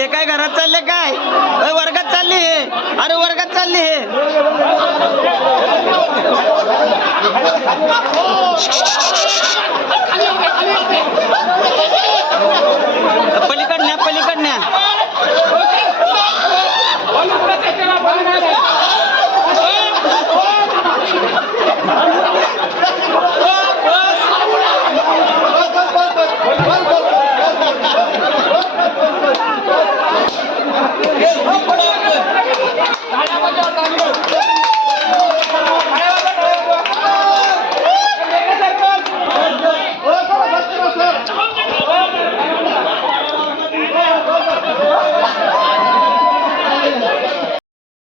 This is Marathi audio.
हे काय घरात चालले काय? वर्गात चालली हे. अरे वर्गात चालली हे. Eu não